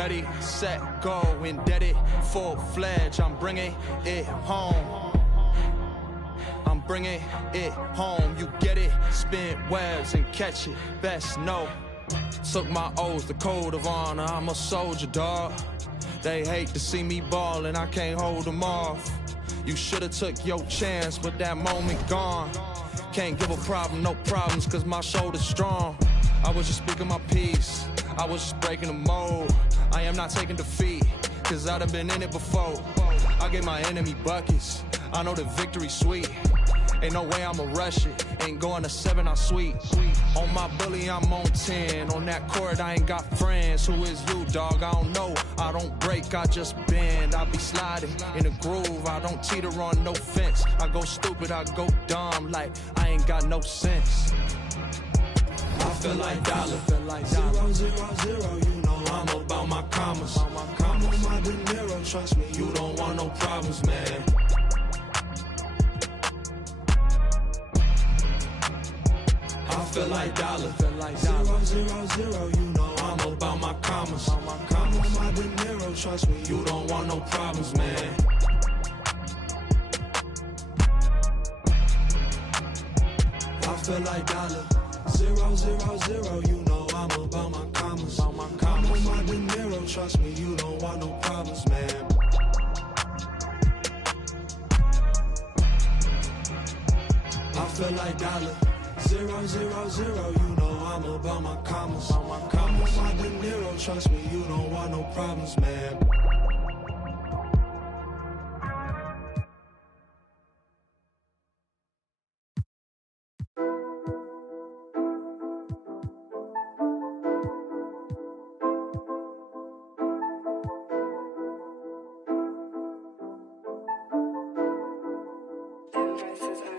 ready, set, go, indebted, full-fledged. I'm bringing it home. I'm bringing it home. You get it, spin webs and catch it. Best know. Took my oath, the code of honor. I'm a soldier, dog. They hate to see me ballin', I can't hold them off. You should've took your chance, but that moment gone. Can't give a problem, no problems, cause my shoulder's strong. I was just speaking my piece, I was just breaking the mold. I am not taking defeat, cause I done been in it before. I gave my enemy buckets, I know the victory's sweet. Ain't no way I'ma rush it, ain't going to 7, I'm sweet. On my bully, I'm on 10, on that court I ain't got friends. Who is you, dog? I don't know, I don't break, I just bend. I be sliding in a groove, I don't teeter on no fence. I go stupid, I go dumb, like I ain't got no sense. I feel like dollar, 0, 0, 0, you know I'm about my commas. I'm on my De Niro, trust me, you don't want no problems, man. I feel like dollar, 0, 0, 0, you know I'm about my commas. I'm on my De Niro, trust me, you don't want no problems, man. I feel like dollar, 0, 0, 0, you know I'm about my commas. I'm on my De Niro, trust me, you don't want no problems, man. I feel like dollar, 0, 0, 0, you know I'm about my commas. I'm on my De Niro, trust me, you don't want no problems, man.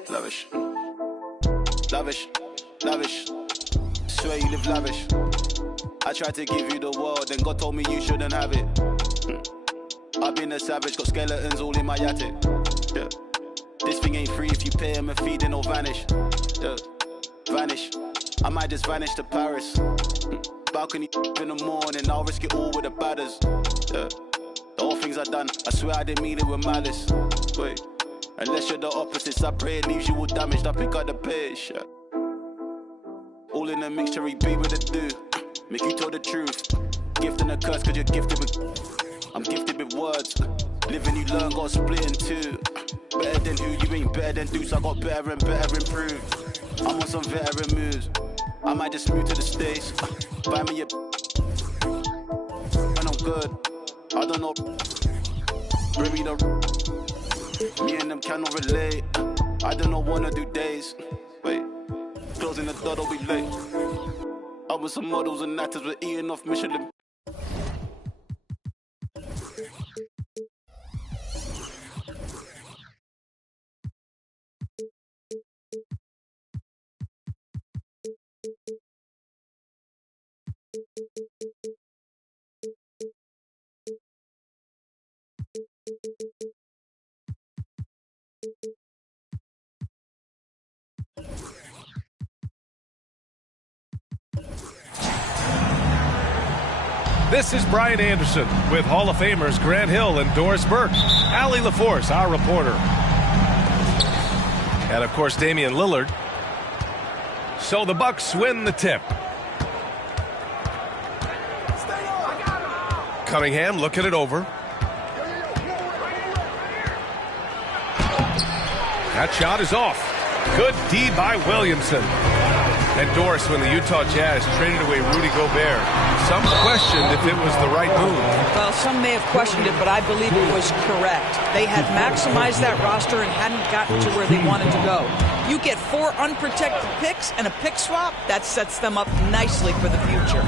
Lavish, lavish, lavish. Swear you live lavish. I tried to give you the world, then God told me you shouldn't have it. I've been a savage, got skeletons all in my attic. Yeah. This thing ain't free if you pay him a fee, then it'll vanish. Yeah. Vanish. I might just vanish to Paris. Balcony in the morning, I'll risk it all with the badders. Yeah. The whole things I done, I swear I didn't mean it with malice. Wait. Unless you're the opposites, I pray it leaves you all damaged. I pick up the pace. Yeah. All in a mixture, he be with a do. Make you tell the truth. Gift and a curse, cause you're gifted with. I'm gifted with words. Living you learn, got split in two. Better than who, you ain't better than dudes. I got better and better improved. I'm on some veteran moves. I might just move to the States. Buy me a. And I'm good. I don't know. Bring me the. Me and them cannot relate. I don't wanna do days. Wait, closing the door, don't be late. I was some models and actors, we're eating off Michelin. This is Brian Anderson with Hall of Famers Grant Hill and Doris Burke. Allie LaForce, our reporter. And, of course, Damian Lillard. So the Bucks win the tip. Cunningham looking it over. That shot is off. Good D by Williamson. And Doris, when the Utah Jazz traded away Rudy Gobert, some questioned if it was the right move. Well, some may have questioned it, but I believe it was correct. They had maximized that roster and hadn't gotten to where they wanted to go. You get 4 unprotected picks and a pick swap, that sets them up nicely for the future.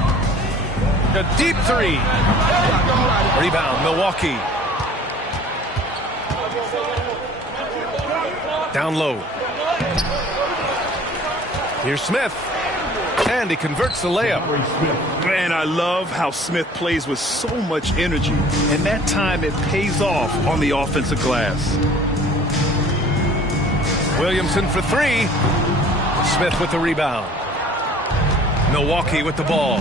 A deep three. Rebound, Milwaukee. Down low. Here's Smith. And he converts the layup. Man, I love how Smith plays with so much energy. And that time it pays off on the offensive glass. Williamson for 3. Smith with the rebound. Milwaukee with the ball.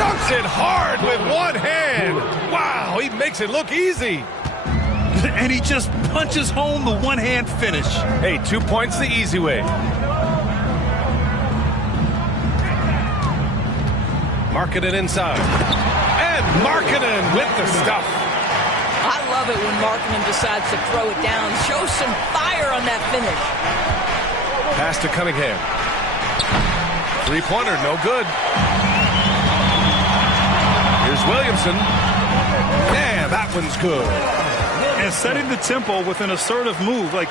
Dunks it hard with one hand. Wow, he makes it look easy. And he just punches home the one-hand finish. Hey, 2 points the easy way. Markkanen inside. And Markkanen with the stuff. I love it when Markkanen decides to throw it down. Show some fire on that finish. Pass to Cunningham. Three-pointer, no good. Here's Williamson. Yeah, that one's good. And setting the tempo with an assertive move. Like,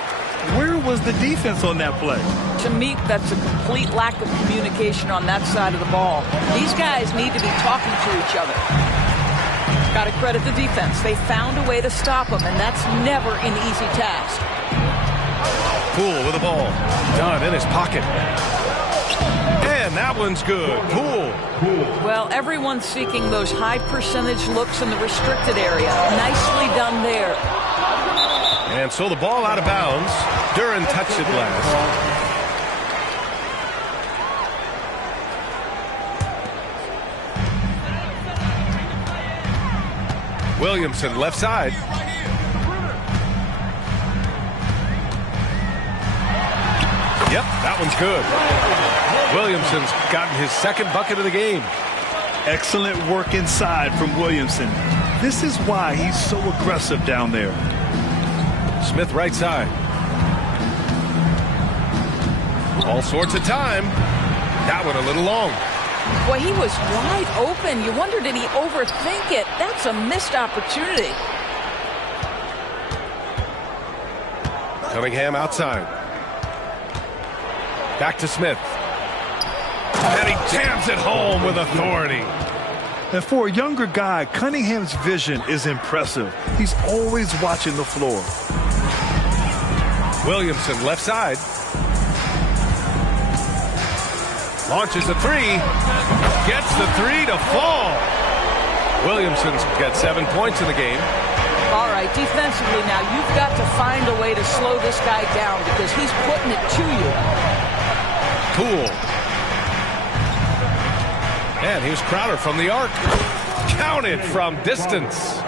where was the defense on that play? To me, that's a complete lack of communication on that side of the ball. These guys need to be talking to each other. Got to credit the defense. They found a way to stop them, and that's never an easy task. Poole with the ball. Dunn in his pocket. And that one's good. Poole. Well, everyone's seeking those high percentage looks in the restricted area. Nicely done there. And so the ball out of bounds. Duren touched it last. Williamson left side. Yep, that one's good. Williamson's gotten his second bucket of the game. Excellent work inside from Williamson. This is why he's so aggressive down there. Smith right side. All sorts of time. That one a little long. Boy, he was wide open. You wonder, did he overthink it? That's a missed opportunity. Cunningham outside. Back to Smith. And he jams it home with authority. And for a younger guy, Cunningham's vision is impressive. He's always watching the floor. Williamson left side. Launches a three. Gets the three to fall. Williamson's got 7 points in the game. All right, defensively now, you've got to find a way to slow this guy down because he's putting it to you. Poole. And here's Crowder from the arc. Counted from distance.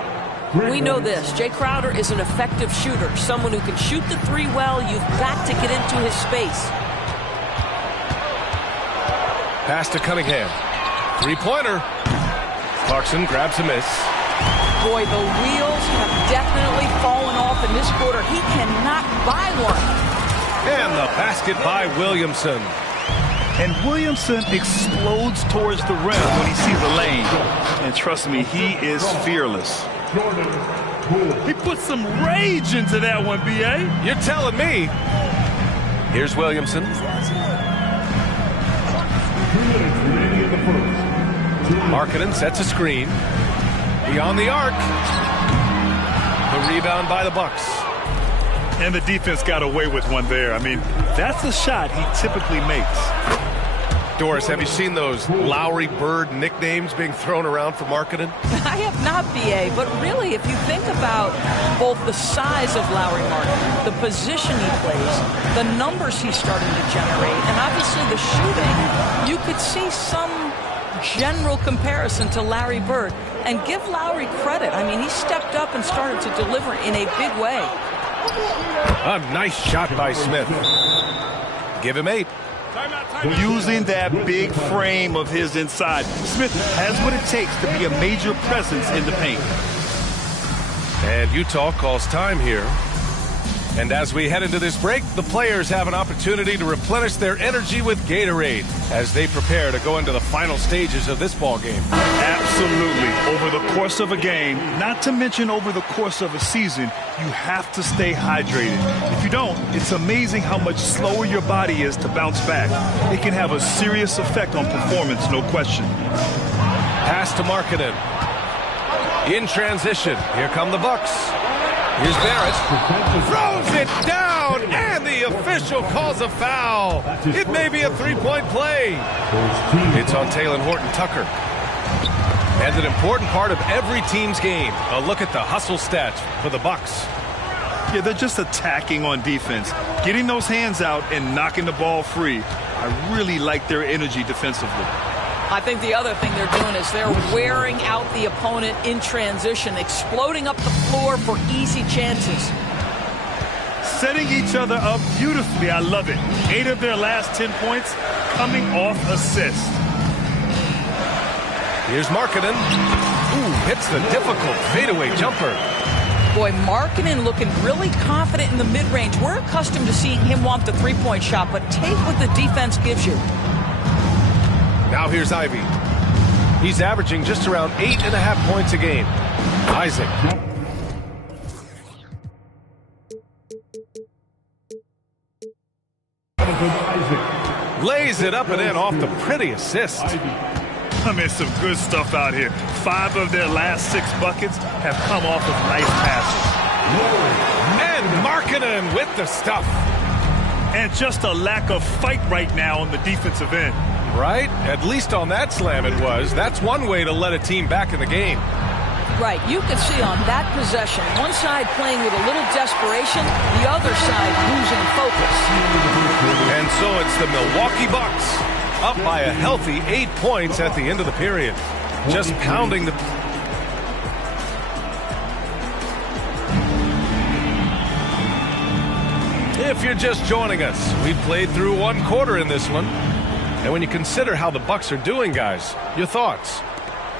We know this. Jay Crowder is an effective shooter. Someone who can shoot the three well. You've got to get into his space. Pass to Cunningham. Three-pointer. Clarkson grabs a miss. Boy, the wheels have definitely fallen off in this quarter. He cannot buy one. And the basket by Williamson. And Williamson explodes towards the rim when he sees a lane. And trust me, he is fearless. He put some rage into that one, B.A. You're telling me. Here's Williamson. Markkanen sets a screen. Beyond the arc. The rebound by the Bucks. And the defense got away with one there. I mean, that's a shot he typically makes. Doris, have you seen those Lowry Bird nicknames being thrown around for Markkanen? I have not, B.A., but really, if you think about both the size of Lowry Markkanen, the position he plays, the numbers he's starting to generate, and obviously the shooting, you could see some general comparison to Larry Bird. And give Lowry credit. I mean, he stepped up and started to deliver in a big way. A nice shot by Smith. Give him 8. Using that big frame of his inside, Smith has what it takes to be a major presence in the paint. And Utah calls time here. And as we head into this break, the players have an opportunity to replenish their energy with Gatorade as they prepare to go into the final stages of this ball game. Absolutely. Over the course of a game, not to mention over the course of a season, you have to stay hydrated. If you don't, it's amazing how much slower your body is to bounce back. It can have a serious effect on performance, no question. Pass to Markkanen. In transition, here come the Bucks. Here's Barrett. Throws it down, and the official calls a foul. It may be a three-point play. It's on Talen Horton-Tucker. And an important part of every team's game, a look at the hustle stats for the Bucks. Yeah, they're just attacking on defense, getting those hands out and knocking the ball free. I really like their energy defensively. I think the other thing they're doing is they're wearing out the opponent in transition, exploding up the floor for easy chances. Setting each other up beautifully. I love it. 8 of their last 10 points coming off assists. Here's Markkanen. Ooh, hits the difficult fadeaway jumper. Boy, Markkanen looking really confident in the mid-range. We're accustomed to seeing him want the three-point shot, but take what the defense gives you. Now here's Ivy. He's averaging just around 8.5 points a game. Isaac. Lays it up and in off the pretty assist. I mean, some good stuff out here. 5 of their last 6 buckets have come off of nice passes. And Markkanen with the stuff. And just a lack of fight right now on the defensive end. Right? At least on that slam it was. That's one way to let a team back in the game. Right. You can see on that possession, one side playing with a little desperation, the other side losing focus. And so it's the Milwaukee Bucks up by a healthy 8 points at the end of the period. Just pounding the... If you're just joining us, we played through 1 quarter in this one. And when you consider how the Bucks are doing, guys, your thoughts?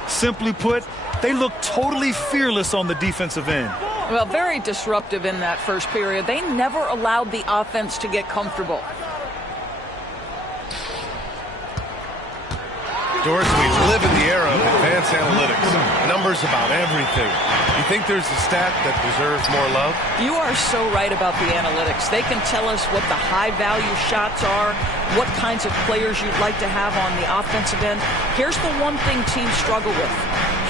Simply put, they look totally fearless on the defensive end. Well, very disruptive in that first period. They never allowed the offense to get comfortable. Doris, we live in the era of advanced analytics. Numbers about everything. You think there's a stat that deserves more love? You are so right about the analytics. They can tell us what the high-value shots are, what kinds of players you'd like to have on the offensive end. Here's the one thing teams struggle with: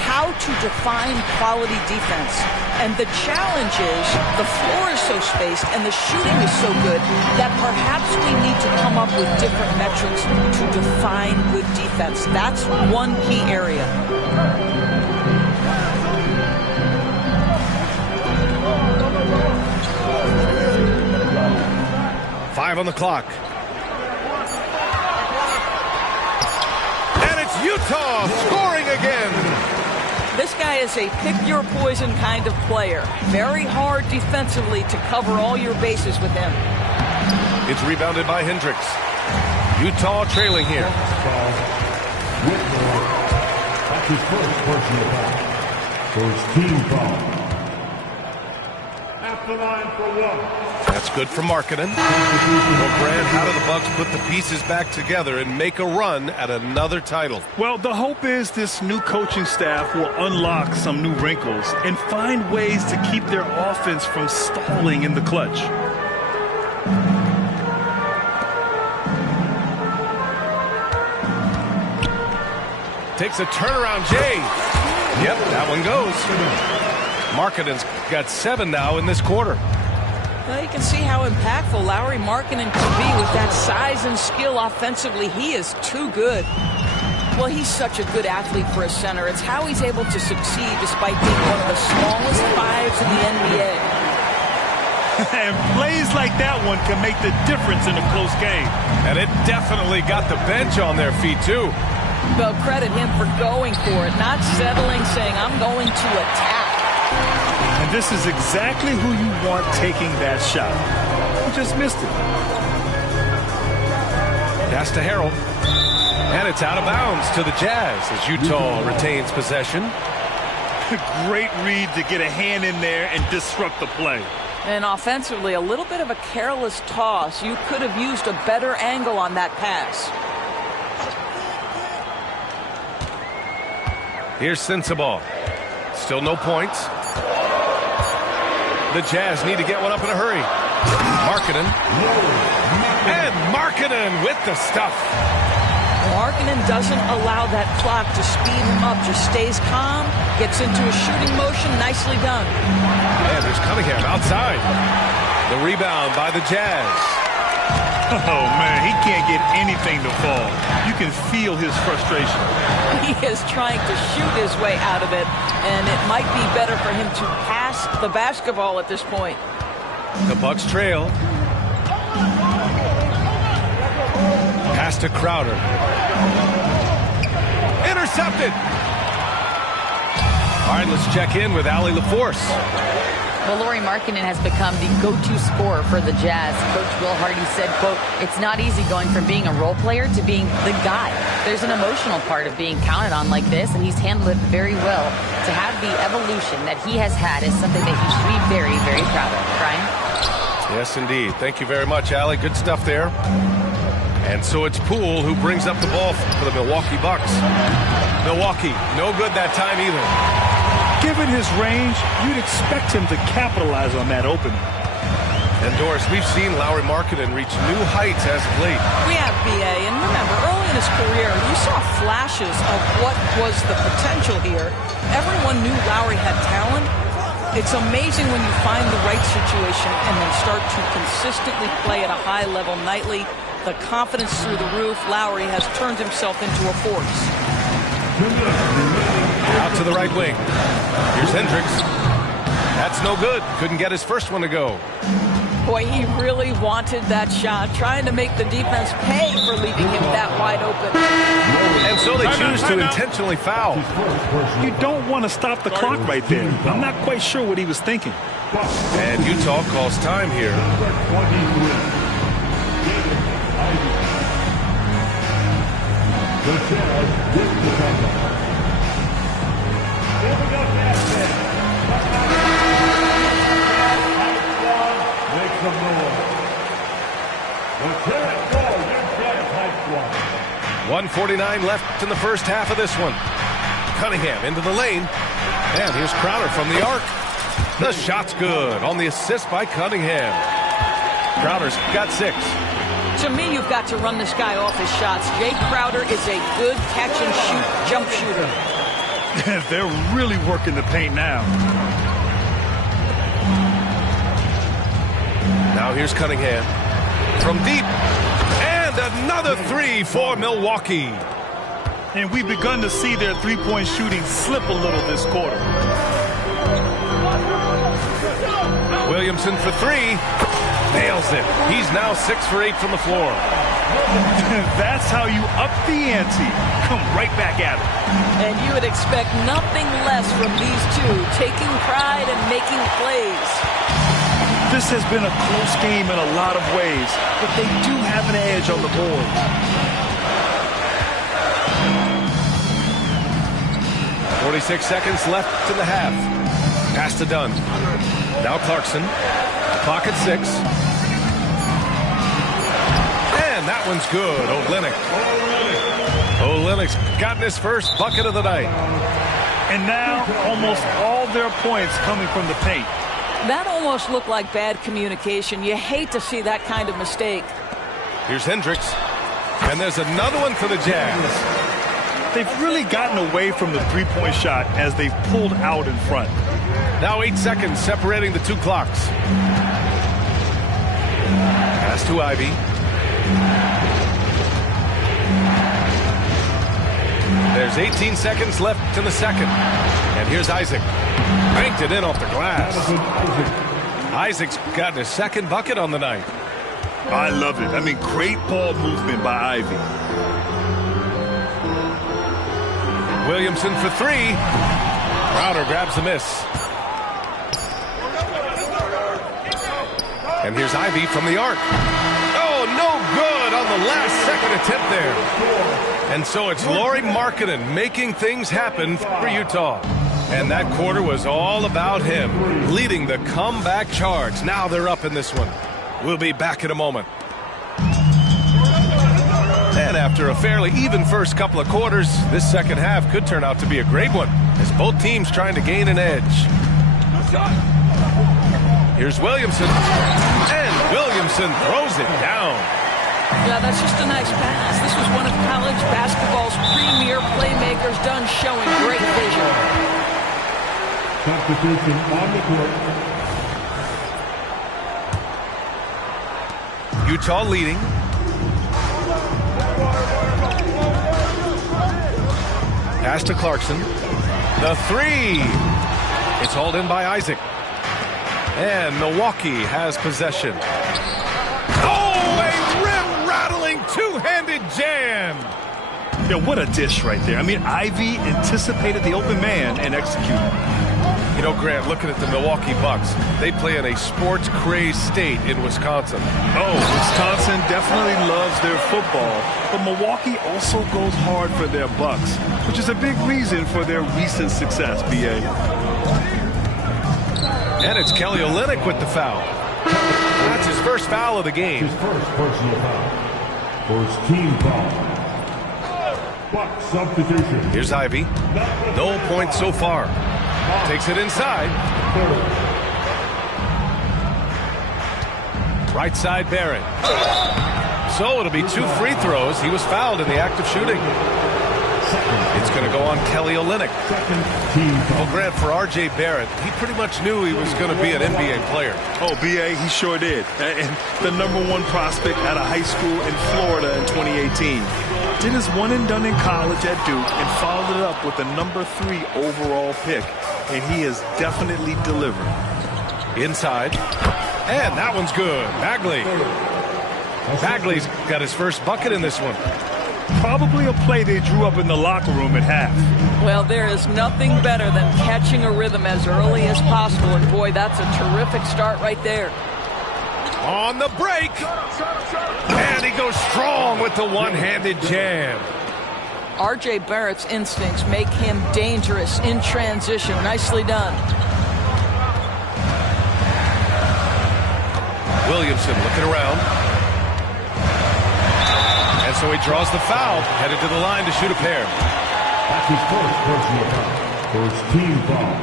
how to define quality defense. And the challenge is the floor is so spaced and the shooting is so good that perhaps we need to come up with different metrics to define good defense. That's one key area. Five on the clock. And it's Utah scoring again. This guy is a pick-your-poison kind of player. Very hard defensively to cover all your bases with him. It's rebounded by Hendricks. Utah trailing here. That's his first personal foul. First team foul. At the line for 1. That's good for Markkanen. Well, Brad, how do the Bucks put the pieces back together and make a run at another title? Well, the hope is this new coaching staff will unlock some new wrinkles and find ways to keep their offense from stalling in the clutch. Takes a turnaround, Jay. Yep, that one goes. Markkanen's got 7 now in this quarter. Well, you can see how impactful Lauri Markkanen can be with that size and skill offensively. He is too good. Well, he's such a good athlete for a center. It's how he's able to succeed despite being one of the smallest 5s in the NBA. And plays like that one can make the difference in a close game. And it definitely got the bench on their feet, too. Well, credit him for going for it, not settling, saying, I'm going to attack. And this is exactly who you want taking that shot. You just missed it. Pass to Harold. And it's out of bounds to the Jazz as Utah retains possession. Great read to get a hand in there and disrupt the play. And offensively, a little bit of a careless toss. You could have used a better angle on that pass. Here's Sensabaugh. Still no points. The Jazz need to get one up in a hurry. Markkanen. And Markkanen with the stuff. Markkanen doesn't allow that clock to speed him up. Just stays calm, gets into a shooting motion. Nicely done. And there's Cunningham outside. The rebound by the Jazz. Oh, man, he can't get anything to fall. You can feel his frustration. He is trying to shoot his way out of it, and it might be better for him to pass the basketball at this point. The Bucks trail. Pass to Crowder. intercepted. All right, let's check in with Allie LaForce. Well, Lauri Markkanen has become the go-to scorer for the Jazz. Coach Will Hardy said, quote, "It's not easy going from being a role player to being the guy. There's an emotional part of being counted on like this, and he's handled it very well. To have the evolution that he has had is something that he should be very, very proud of." Brian? Yes, indeed. Thank you very much, Allie. Good stuff there. And so it's Poole who brings up the ball for the Milwaukee Bucks. Milwaukee, no good that time either. Given his range, you'd expect him to capitalize on that opening. And Doris, we've seen Lauri Markkanen reach new heights as of late. We have BA, and remember, early in his career, you saw flashes of what was the potential here. Everyone knew Lauri had talent. It's amazing when you find the right situation and then start to consistently play at a high level nightly. The confidence through the roof. Lauri has turned himself into a force. Out to the right wing. Here's Hendricks. That's no good. Couldn't get his first one to go. Boy, he really wanted that shot, trying to make the defense pay for leaving him that wide open. And so they choose to intentionally foul. You don't want to stop the clock right there. I'm not quite sure what he was thinking. And Utah calls time here. Make some noise. 1:49 left in the first half of this one. Cunningham into the lane. And here's Crowder from the arc. The shot's good on the assist by Cunningham. Crowder's got 6. To me, you've got to run this guy off his shots. Jay Crowder is a good catch-and-shoot jump shooter. They're really working the paint now. Now here's Cunningham from deep. And another 3 for Milwaukee. And we've begun to see their three-point shooting slip a little this quarter. Williamson for 3. Nails it. He's now 6 for 8 from the floor. That's how you up the ante. Come right back at it. And you would expect nothing less from these two, taking pride and making plays. This has been a close game in a lot of ways, but they do have an edge on the board. .46 seconds left in the half. Pass to Dunn. Now Clarkson. Clock at 6. And that one's good. Olynyk's gotten his first bucket of the night. And now almost all their points coming from the paint. That almost looked like bad communication. You hate to see that kind of mistake. Here's Hendricks. And there's another one for the Jazz. They've really gotten away from the three-point shot as they've pulled out in front. Now 8 seconds separating the two clocks. Pass to Ivy. There's 18 seconds left in the second. And here's Isaac. Banked it in off the glass. Isaac's gotten his second bucket on the night. I love it. I mean, great ball movement by Ivy. Williamson for 3. Crowder grabs the miss. And here's Ivy from the arc. Oh, no good on the last second attempt there. And so it's Lauri Markkanen making things happen for Utah. And that quarter was all about him, leading the comeback charge. Now they're up in this one. We'll be back in a moment. And after a fairly even first couple of quarters, this second half could turn out to be a great one, as both teams trying to gain an edge. Here's Williamson, and Williamson throws it down. Yeah, that's just a nice pass. This was one of college basketball's premier playmakers, done showing great vision. Substitution on the court. Utah leading. Pass to Clarkson. The 3. It's hauled in by Isaac. And Milwaukee has possession. Oh, a rim-rattling two-handed jam. Yeah, what a dish right there. I mean, Ivy anticipated the open man and executed. You know, Grant, looking at the Milwaukee Bucks, they play in a sports-crazed state in Wisconsin. Oh, Wisconsin definitely loves their football, but Milwaukee also goes hard for their Bucks, which is a big reason for their recent success, B.A. And it's Kelly Olynyk with the foul. That's his first foul of the game. His first personal foul. For his team foul. Buck substitution. Here's Ivy. No points so far. Takes it inside. Right side, Barrett. So it'll be 2 free throws. He was fouled in the act of shooting. It's going to go on Kelly Olynyk. Well, Grant, for R.J. Barrett, he pretty much knew he was going to be an NBA player. Oh, B.A., he sure did. And the #1 prospect out of high school in Florida in 2018. Did his one and done in college at Duke and followed it up with the #3 overall pick. And he has definitely delivered. Inside. And that one's good. Bagley. Bagley's got his first bucket in this one. Probably a play they drew up in the locker room at half. Well, there is nothing better than catching a rhythm as early as possible. And, boy, that's a terrific start right there. On the break. And he goes strong with the one-handed jam. R.J. Barrett's instincts make him dangerous in transition. Nicely done. Williamson looking around. And so he draws the foul, headed to the line to shoot a pair. That's his first personal foul. For his team foul.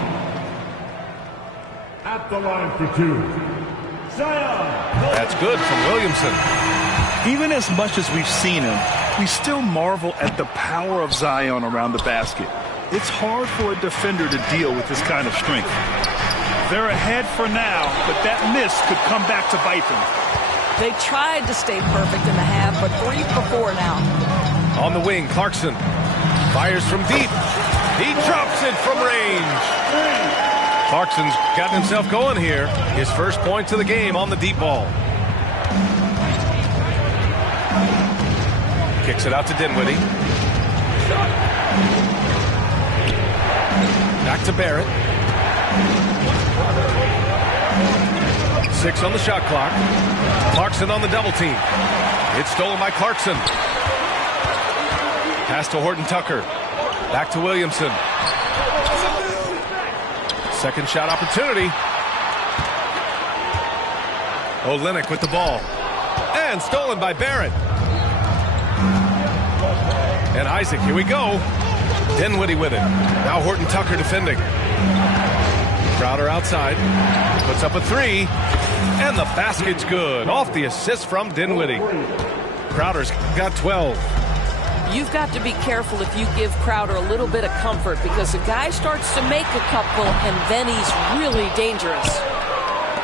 At the line for 2. Zion. That's good from Williamson. Even as much as we've seen him, we still marvel at the power of Zion around the basket. It's hard for a defender to deal with this kind of strength. They're ahead for now, but that miss could come back to bite them. They tried to stay perfect in the half, but 3 for 4 now. On the wing, Clarkson fires from deep. He drops it from range. Clarkson's gotten himself going here. His first points of the game on the deep ball. Kicks it out to Dinwiddie. Back to Barrett. 6 on the shot clock. Clarkson on the double team. It's stolen by Clarkson. Pass to Horton Tucker. Back to Williamson. Second shot opportunity. Olynyk with the ball. And stolen by Barrett. And Isaac, here we go. Dinwiddie with it. Now Horton Tucker defending. Crowder outside. Puts up a 3. And the basket's good. Off the assist from Dinwiddie. Crowder's got 12. You've got to be careful if you give Crowder a little bit of comfort, because the guy starts to make a couple and then he's really dangerous.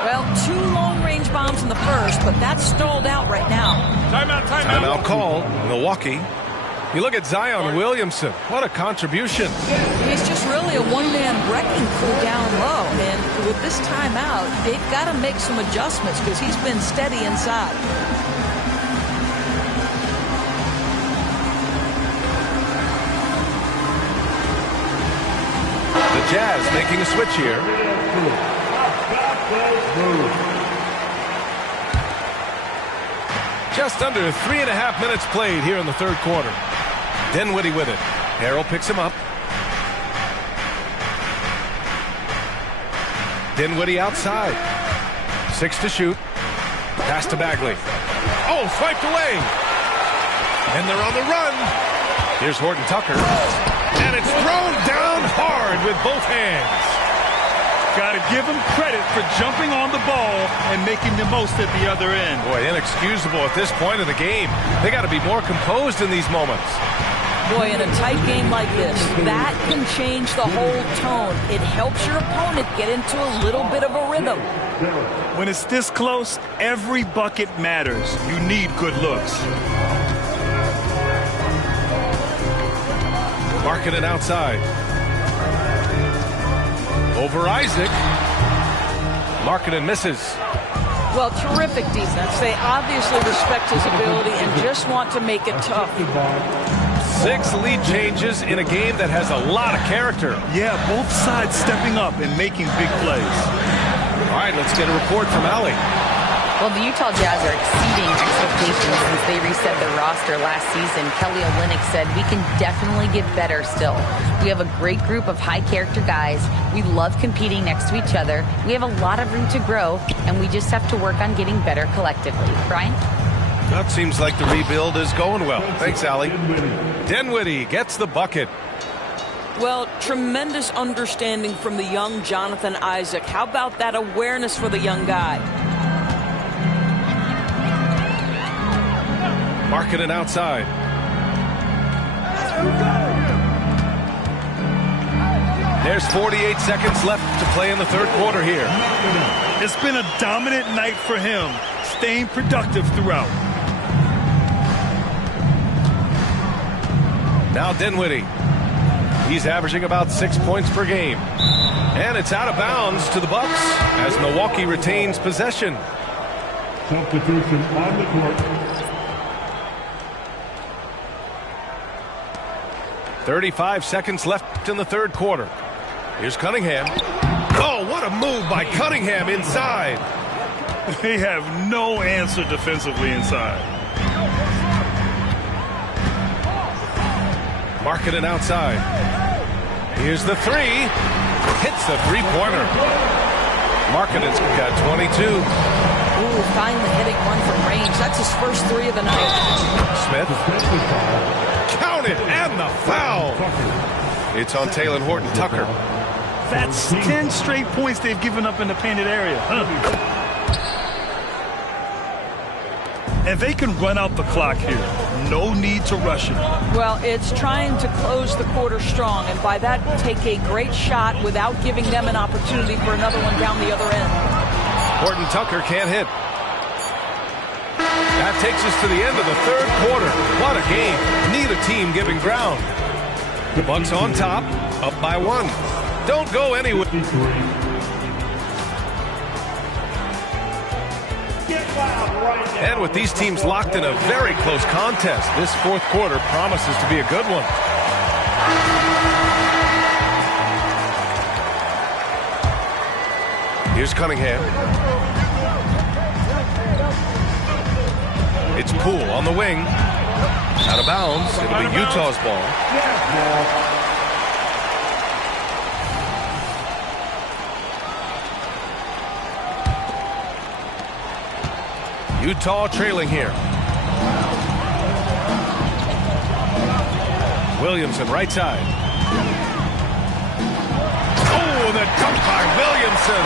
Well, 2 long-range bombs in the first, but that's stalled out right now. Timeout call. Milwaukee. You look at Zion Williamson. What a contribution. He's just really a one-man wrecking crew down low. And with this timeout, they've got to make some adjustments because he's been steady inside. The Jazz making a switch here. Just under 3.5 minutes played here in the third quarter. Dinwiddie with it. Harrell picks him up. Dinwiddie outside. 6 to shoot. Pass to Bagley. Oh, swiped away. And they're on the run. Here's Horton Tucker. And it's thrown down hard with both hands. Got to give him credit for jumping on the ball and making the most at the other end. Boy, inexcusable at this point of the game. They got to be more composed in these moments. Boy, in a tight game like this, that can change the whole tone. It helps your opponent get into a little bit of a rhythm. When it's this close, every bucket matters. You need good looks. Marking it outside. Over Isaac. Markkanen misses. Well, terrific defense. They obviously respect his ability and just want to make it tough. 6 lead changes in a game that has a lot of character. Yeah, both sides stepping up and making big plays. All right, let's get a report from Allie. Well, the Utah Jazz are exceeding expectations since they reset their roster last season. Kelly Olynyk said, "We can definitely get better still. We have a great group of high-character guys. We love competing next to each other. We have a lot of room to grow, and we just have to work on getting better collectively." Brian? That seems like the rebuild is going well. Thanks, Allie. Dinwiddie gets the bucket. Well, tremendous understanding from the young Jonathan Isaac. How about that awareness for the young guy? Markkanen outside. There's 48 seconds left to play in the third quarter here. It's been a dominant night for him, staying productive throughout. Now Dinwiddie. He's averaging about 6 points per game. And it's out of bounds to the Bucks as Milwaukee retains possession. Substitution on the court. 35 seconds left in the third quarter. Here's Cunningham. Oh, what a move by Cunningham inside. They have no answer defensively inside. Markkanen outside. Here's the three. Hits the three-pointer. Markkanen's got 22. Ooh, finally hitting one from range. That's his first 3 of the night. Smith. Count it, and the foul. It's on Talen Horton-Tucker. That's 10 straight points they've given up in the painted area. And they can run out the clock here. No need to rush it. Well, it's trying to close the quarter strong, and by that, take a great shot without giving them an opportunity for another one down the other end. Horton-Tucker can't hit. That takes us to the end of the third quarter. What a game. Neither team giving ground. The Bucks on top, up by 1. Don't go anywhere. And with these teams locked in a very close contest, this fourth quarter promises to be a good one. Here's Cunningham. It's Poole on the wing. Out of bounds. It'll be Utah's ball. Utah trailing here. Williamson right side. Oh, the dunk by Williamson.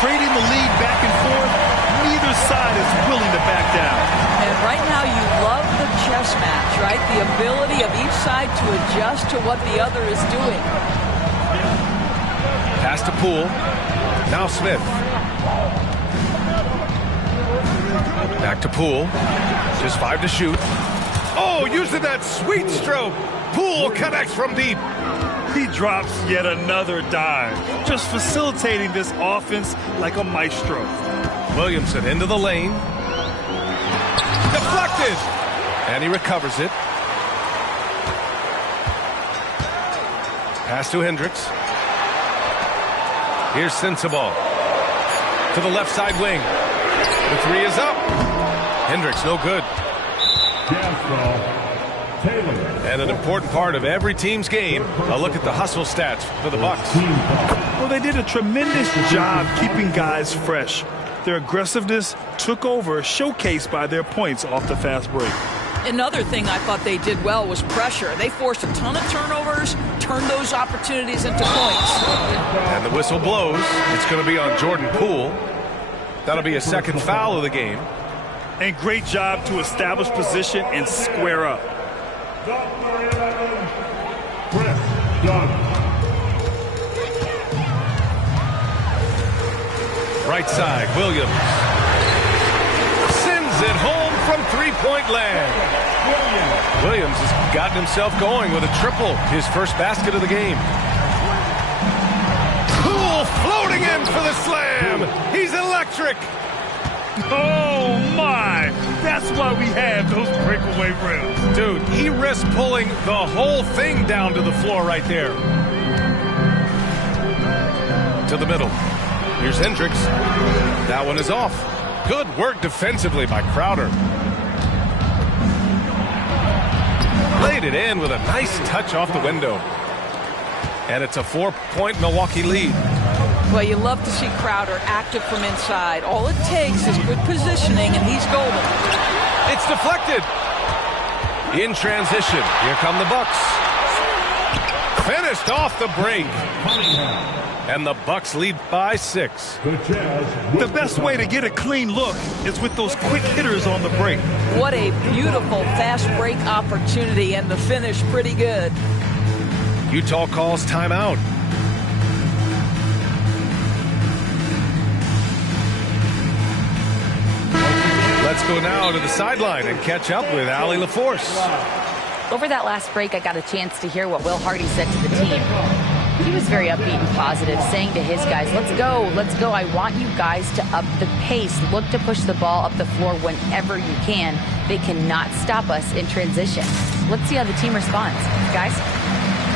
Trading the lead back and forth, neither side is willing to back down. And right now you love the chess match, right? The ability of each side to adjust to what the other is doing. Pass to Poole. Now Smith. Back to Poole. Just 5 to shoot. Oh, using that sweet stroke. Poole connects from deep. He drops yet another dive, just facilitating this offense like a maestro. Williamson into the lane. Deflected. And he recovers it. Pass to Hendricks. Here's Sensabaugh. To the left side wing. The three is up. Hendricks no good. And an important part of every team's game, a look at the hustle stats for the Bucks. Well, they did a tremendous job keeping guys fresh. Their aggressiveness took over, showcased by their points off the fast break. Another thing I thought they did well was pressure. They forced a ton of turnovers, turned those opportunities into points. And the whistle blows. It's going to be on Jordan Poole. That'll be a second foul of the game. And great job to establish position and square up. Right side, Williams. Sends it home from three-point land. Williams has gotten himself going with a triple, his first basket of the game. Poole floating in for the slam. He's electric. Oh, my. That's why we have those breakaway rims. Dude, he risked pulling the whole thing down to the floor right there. To the middle. Here's Hendricks. That one is off. Good work defensively by Crowder. Laid it in with a nice touch off the window. And it's a 4-point Milwaukee lead. Well, you love to see Crowder active from inside. All it takes is good positioning, and he's golden. It's deflected. In transition, here come the Bucks. Finished off the break. And the Bucks lead by 6. The best way to get a clean look is with those quick hitters on the break. What a beautiful fast break opportunity, and the finish pretty good. Utah calls timeout. Let's go now to the sideline and catch up with Allie LaForce. Over that last break, I got a chance to hear what Will Hardy said to the team. He was very upbeat and positive, saying to his guys, let's go, let's go. I want you guys to up the pace. Look to push the ball up the floor whenever you can. They cannot stop us in transition. Let's see how the team responds. Guys?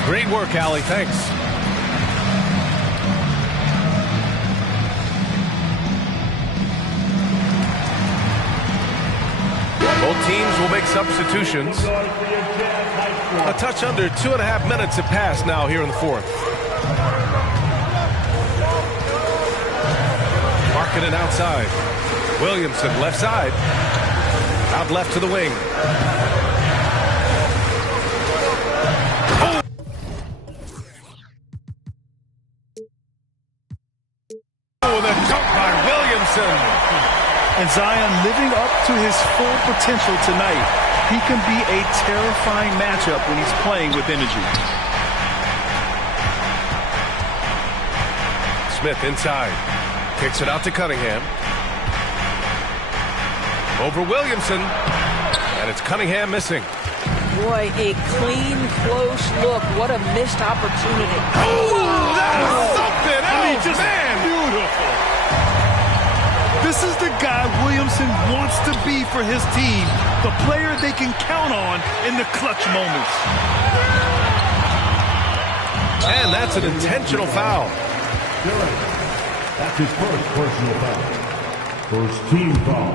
Great work, Allie. Thanks. Both teams will make substitutions. A touch under 2.5 minutes have passed now here in the fourth. Markkanen outside. Williamson left side. Out left to the wing. Oh, the dunk by Williamson. And Zion living up to his full potential tonight. He can be a terrifying matchup when he's playing with energy. Smith inside. Kicks it out to Cunningham. Over Williamson. And it's Cunningham missing. Boy, a clean, close look. What a missed opportunity. Oh, that's something else, man. Beautiful. This is the guy Williamson wants to be for his team. The player they can count on in the clutch moments. And that's an intentional foul. That's his first personal foul. First team foul.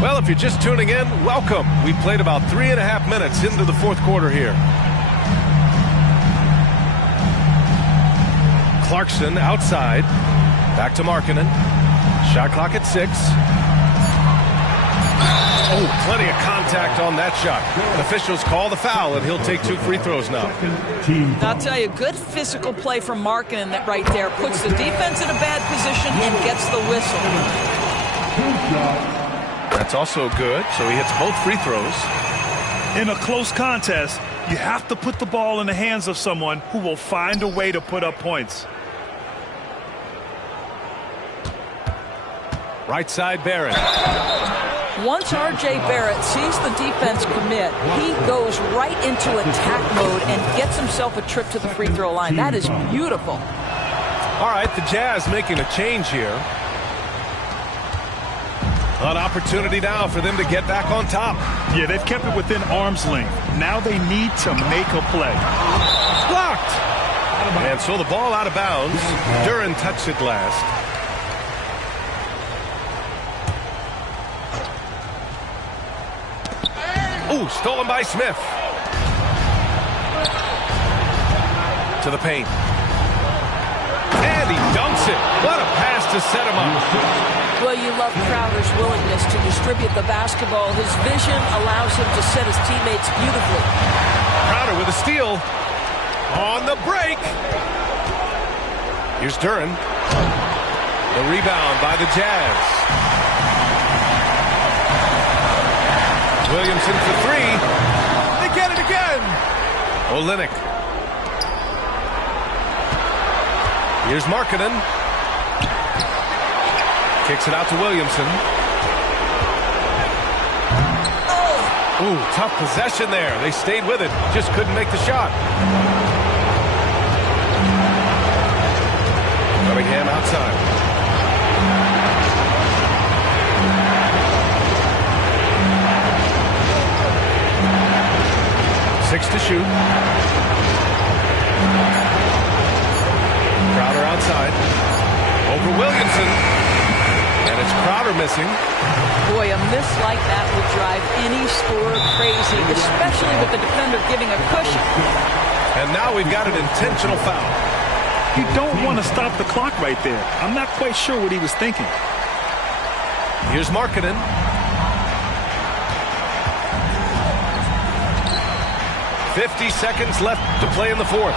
Well, if you're just tuning in, welcome. We played about 3.5 minutes into the fourth quarter here. Clarkson outside. Back to Markkanen. Shot clock at 6. Oh, plenty of contact on that shot. Officials call the foul, and he'll take 2 free throws now. I'll tell you, good physical play from Markkanen that right there. Puts the defense in a bad position and gets the whistle. That's also good, so he hits both free throws. In a close contest, you have to put the ball in the hands of someone who will find a way to put up points. Right side, Barrett. Once R.J. Barrett sees the defense commit, he goes right into attack mode and gets himself a trip to the free throw line. That is beautiful. All right, the Jazz making a change here. An opportunity now for them to get back on top. Yeah, they've kept it within arm's length. Now they need to make a play. Blocked. And so the ball out of bounds. Duren touched it last. Ooh, stolen by Smith. To the paint. And he dunks it. What a pass to set him up. Well, you love Crowder's willingness to distribute the basketball. His vision allows him to set his teammates beautifully. Crowder with a steal. On the break. Here's Duren. The rebound by the Jazz. Williamson for 3. They get it again. Olynyk. Here's Markkanen. Kicks it out to Williamson. Ooh, tough possession there. They stayed with it. Just couldn't make the shot. Cunningham outside. 6 to shoot. Crowder outside. Over Williamson. And it's Crowder missing. Boy, a miss like that would drive any scorer crazy, especially with the defender giving a cushion. And now we've got an intentional foul. You don't want to stop the clock right there. I'm not quite sure what he was thinking. Here's Markkanen. "50 seconds left to play in the fourth."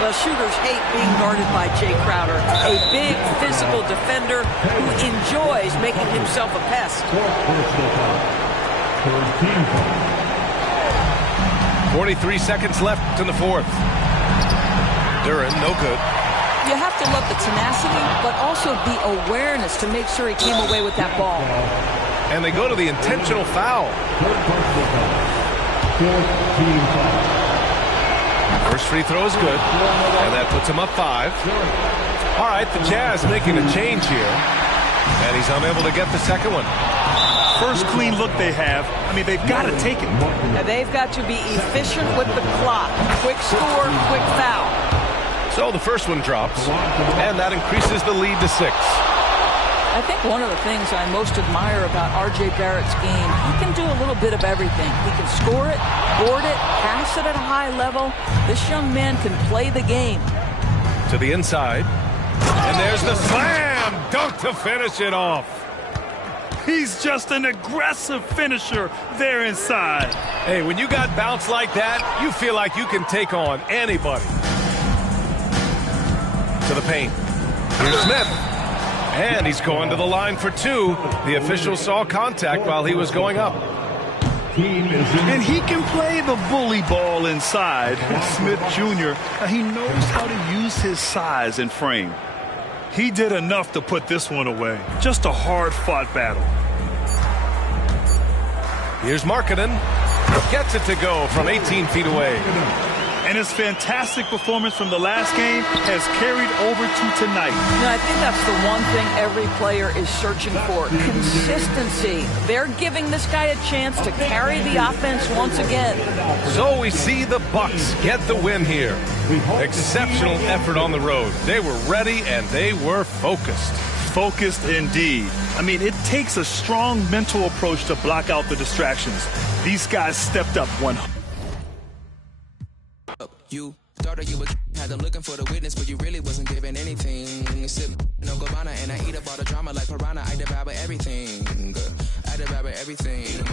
The shooters hate being guarded by Jay Crowder, a big physical defender who enjoys making himself a pest. 43 seconds left in the fourth. Duran, no good. You have to love the tenacity, but also the awareness to make sure he came away with that ball. And they go to the intentional foul. First free throw is good, and that puts him up 5. All right, the Jazz making a change here, and he's unable to get the second one. First clean look they have. I mean, they've got to take it. Now they've got to be efficient with the clock. Quick score, quick foul. So the first one drops, and that increases the lead to 6. I think one of the things I most admire about R.J. Barrett's game, he can do a little bit of everything. He can score it, board it, pass it at a high level. This young man can play the game. To the inside, and there's the slam dunk to finish it off. He's just an aggressive finisher there inside. Hey, when you got bounce like that, you feel like you can take on anybody. To the paint. Here's Smith. And he's going to the line for 2. The official saw contact while he was going up. And he can play the bully ball inside. Smith Jr., he knows how to use his size and frame. He did enough to put this one away. Just a hard-fought battle. Here's Markkanen. Gets it to go from 18 feet away. And his fantastic performance from the last game has carried over to tonight. You know, I think that's the one thing every player is searching for, consistency. They're giving this guy a chance to carry the offense once again. So we see the Bucks get the win here. Exceptional effort on the road. They were ready and they were focused. Focused indeed. I mean, it takes a strong mental approach to block out the distractions. These guys stepped up 100%. You thought that you would had them looking for the witness, but you really wasn't giving anything. Sip no Gabbana, and I eat up all the drama like piranha. I devour everything. I devour everything.